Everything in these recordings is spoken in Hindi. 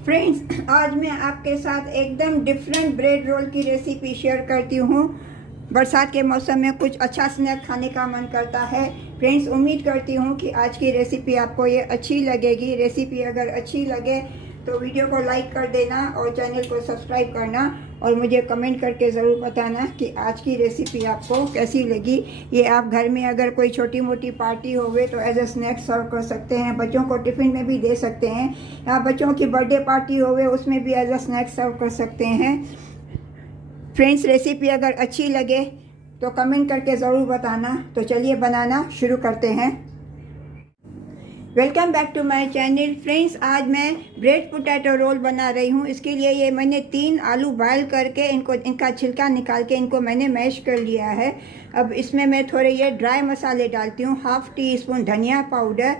फ्रेंड्स, आज मैं आपके साथ एकदम डिफरेंट ब्रेड रोल की रेसिपी शेयर करती हूँ। बरसात के मौसम में कुछ अच्छा स्नैक खाने का मन करता है। फ्रेंड्स, उम्मीद करती हूँ कि आज की रेसिपी आपको ये अच्छी लगेगी। रेसिपी अगर अच्छी लगे तो वीडियो को लाइक कर देना और चैनल को सब्सक्राइब करना और मुझे कमेंट करके ज़रूर बताना कि आज की रेसिपी आपको कैसी लगी। ये आप घर में अगर कोई छोटी मोटी पार्टी होवे तो एज अ स्नैक सर्व कर सकते हैं। बच्चों को टिफ़िन में भी दे सकते हैं, या बच्चों की बर्थडे पार्टी होवे उसमें भी एज अ स्नैक सर्व कर सकते हैं। फ्रेंड्स, रेसिपी अगर अच्छी लगे तो कमेंट करके ज़रूर बताना। तो चलिए बनाना शुरू करते हैं। Welcome back to my channel. Friends, आज मैं ब्रेड पोटैटो रोल बना रही हूँ। इसके लिए ये मैंने 3 आलू बॉयल करके इनका छिलका निकाल के इनको मैंने मैश कर लिया है। अब इसमें मैं थोड़े ये ड्राई मसाले डालती हूँ। 1/2 टीस्पून धनिया powder,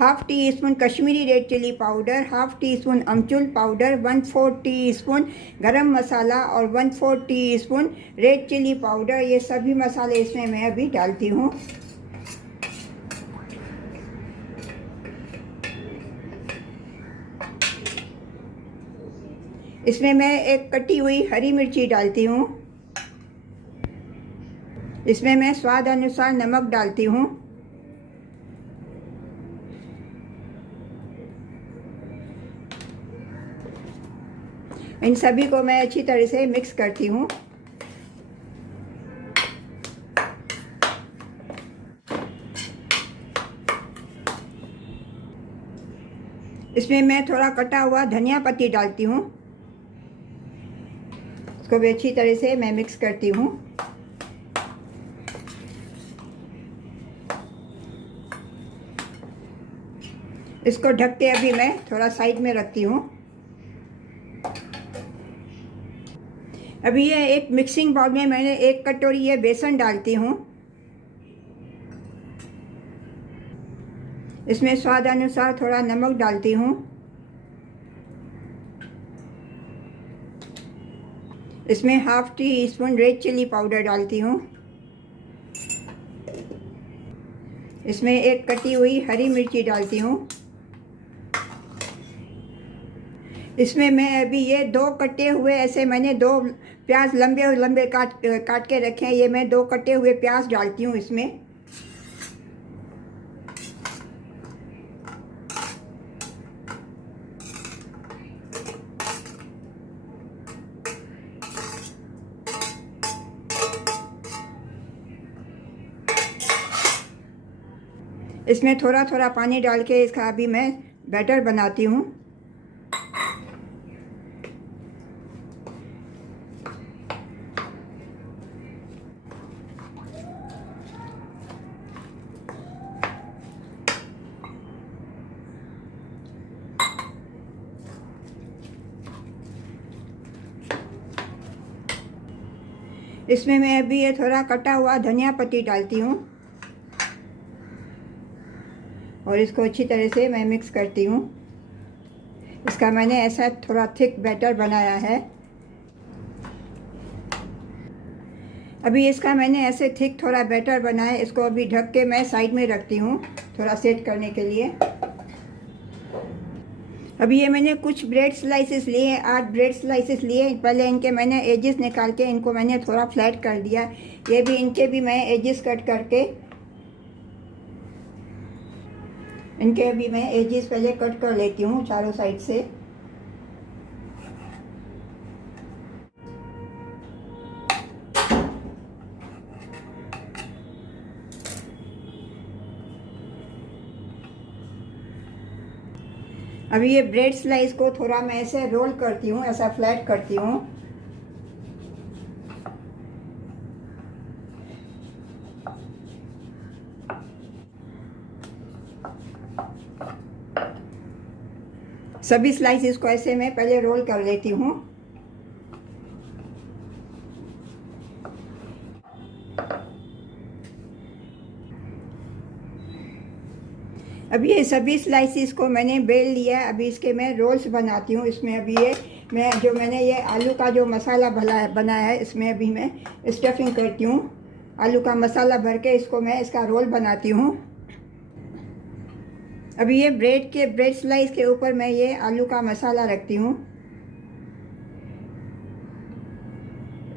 1/2 teaspoon Kashmiri red chili powder, 1/2 teaspoon अमचूर पाउडर, 1/4 टीस्पून गरम मसाला और 1/4 टीस्पून रेड चिली पाउडर। ये सभी मसाले इसमें मैं अभी डालती हूँ। इसमें मैं एक कटी हुई हरी मिर्ची डालती हूँ। इसमें मैं स्वाद अनुसार नमक डालती हूँ। इन सभी को मैं अच्छी तरह से मिक्स करती हूँ। इसमें मैं थोड़ा कटा हुआ धनिया पत्ती डालती हूँ। इसको भी अच्छी तरह से मैं मिक्स करती हूँ। इसको ढक के अभी मैं थोड़ा साइड में रखती हूँ। अभी ये एक मिक्सिंग बाउल में मैंने 1 कटोरी ये बेसन डालती हूँ। इसमें स्वाद अनुसार थोड़ा नमक डालती हूँ। इसमें 1/2 टीस्पून रेड चिली पाउडर डालती हूँ। इसमें एक कटी हुई हरी मिर्ची डालती हूँ। इसमें मैं अभी ये 2 कटे हुए ऐसे मैंने 2 प्याज लंबे लंबे काट के रखे हैं। ये मैं 2 कटे हुए प्याज डालती हूँ इसमें। इसमें थोड़ा थोड़ा पानी डाल के इसका अभी मैं बैटर बनाती हूँ। इसमें मैं अभी ये थोड़ा कटा हुआ धनिया पत्ती डालती हूँ और इसको अच्छी तरह से मैं मिक्स करती हूँ। इसका मैंने ऐसा थोड़ा थिक बैटर बनाया है। अभी इसका मैंने ऐसे थिक थोड़ा बैटर बनाया है। इसको अभी ढक के मैं साइड में रखती हूँ थोड़ा सेट करने के लिए। अभी ये मैंने कुछ ब्रेड स्लाइसेस लिए हैं, 8 ब्रेड स्लाइसेस लिए। पहले इनके मैंने एजेस निकाल के इनको मैंने थोड़ा फ्लैट कर दिया। ये भी इनके भी मैं एजेस कट करके इनके अभी मैं एजेस पहले कट कर लेती हूँ चारों साइड से। अभी ये ब्रेड स्लाइस को थोड़ा मैं ऐसे रोल करती हूँ, ऐसा फ्लैट करती हूँ। सभी स्लाइसेस को ऐसे मैं पहले रोल कर लेती हूँ। अभी ये सभी स्लाइसेस को मैंने बेल लिया है। अभी इसके मैं रोल्स बनाती हूँ। इसमें अभी ये मैंने ये आलू का जो मसाला बनाया है इसमें अभी मैं स्टफिंग करती हूँ। आलू का मसाला भर के इसको मैं इसका रोल बनाती हूँ। अभी ये ब्रेड स्लाइस के ऊपर मैं ये आलू का मसाला रखती हूँ।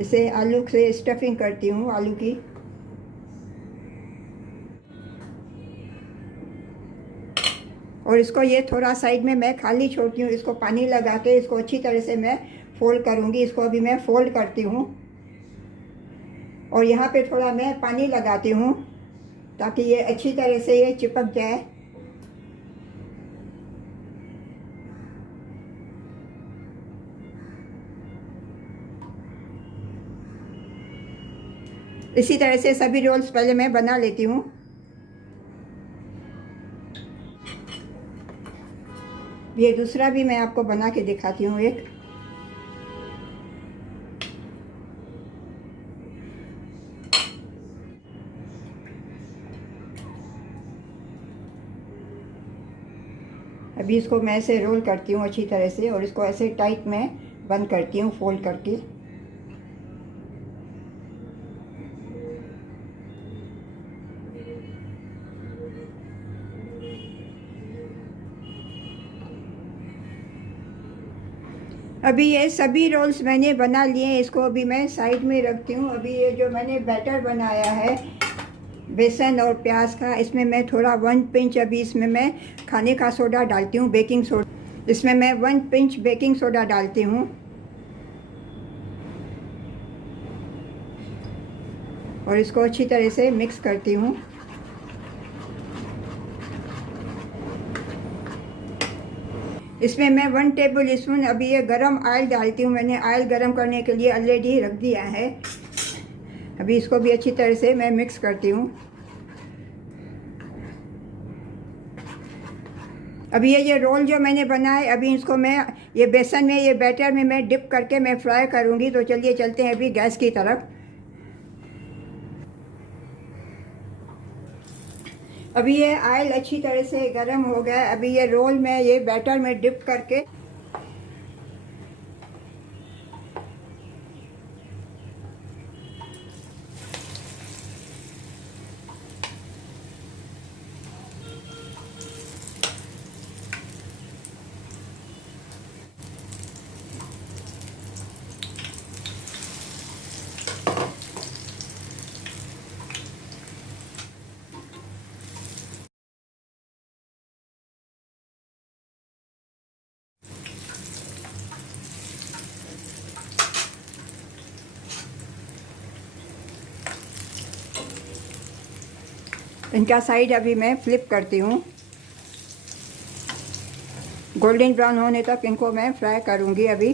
इसे आलू से स्टफिंग करती हूँ आलू की। और इसको ये थोड़ा साइड में मैं खाली छोड़ती हूँ। इसको पानी लगा के इसको अच्छी तरह से मैं फोल्ड करूँगी। इसको अभी मैं फोल्ड करती हूँ और यहाँ पे थोड़ा मैं पानी लगाती हूँ ताकि ये अच्छी तरह से ये चिपक जाए। इसी तरह से सभी रोल्स पहले मैं बना लेती हूँ। ये दूसरा भी मैं आपको बना के दिखाती हूँ एक। अभी इसको मैं ऐसे रोल करती हूँ अच्छी तरह से और इसको ऐसे टाइट में बंद करती हूँ फोल्ड करके। अभी ये सभी रोल्स मैंने बना लिए हैं। इसको अभी मैं साइड में रखती हूँ। अभी ये जो मैंने बैटर बनाया है बेसन और प्याज का, इसमें मैं थोड़ा 1 पिंच अभी इसमें मैं खाने का सोडा डालती हूँ, बेकिंग सोडा। इसमें मैं 1 पिंच बेकिंग सोडा डालती हूँ और इसको अच्छी तरह से मिक्स करती हूँ। इसमें मैं 1 टेबल स्पून अभी ये गरम ऑयल डालती हूँ। मैंने ऑयल गरम करने के लिए ऑलरेडी रख दिया है। अभी इसको भी अच्छी तरह से मैं मिक्स करती हूँ। अभी ये रोल जो मैंने बनाए अभी इसको मैं ये बेसन में ये बैटर में मैं डिप करके मैं फ्राई करूँगी। तो चलिए चलते हैं अभी गैस की तरफ। अभी ये ऑयल अच्छी तरह से गर्म हो गया। अभी ये रोल में ये बैटर में डिप करके इनका साइड अभी मैं फ्लिप करती हूँ। गोल्डन ब्राउन होने तक इनको मैं फ्राई करूँगी। अभी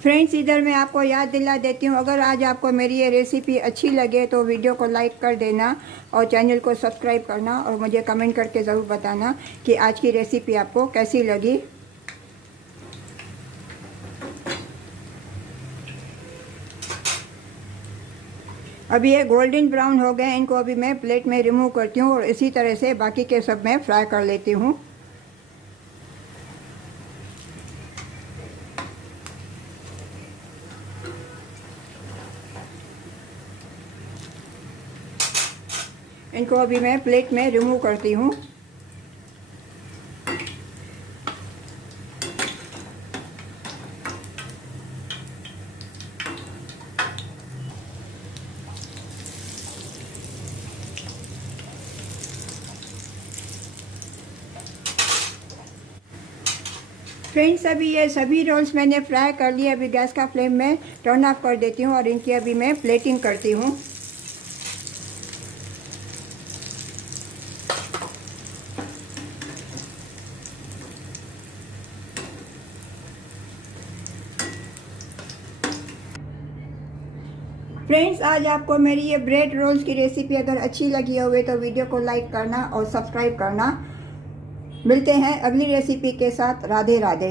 फ्रेंड्स इधर मैं आपको याद दिला देती हूँ, अगर आज आपको मेरी ये रेसिपी अच्छी लगे तो वीडियो को लाइक कर देना और चैनल को सब्सक्राइब करना और मुझे कमेंट करके ज़रूर बताना कि आज की रेसिपी आपको कैसी लगी। अभी ये गोल्डन ब्राउन हो गए। इनको अभी मैं प्लेट में रिमूव करती हूँ और इसी तरह से बाकी के सब मैं फ्राई कर लेती हूँ। इनको अभी मैं प्लेट में रिमूव करती हूँ। फ्रेंड्स अभी ये सभी रोल्स मैंने फ्राई कर लिए। अभी गैस का फ्लेम में टर्न ऑफ कर देती हूँ और इनकी अभी मैं प्लेटिंग करती हूँ। फ्रेंड्स आज आपको मेरी ये ब्रेड रोल्स की रेसिपी अगर अच्छी लगी हो तो वीडियो को लाइक करना और सब्सक्राइब करना। मिलते हैं अगली रेसिपी के साथ। राधे राधे।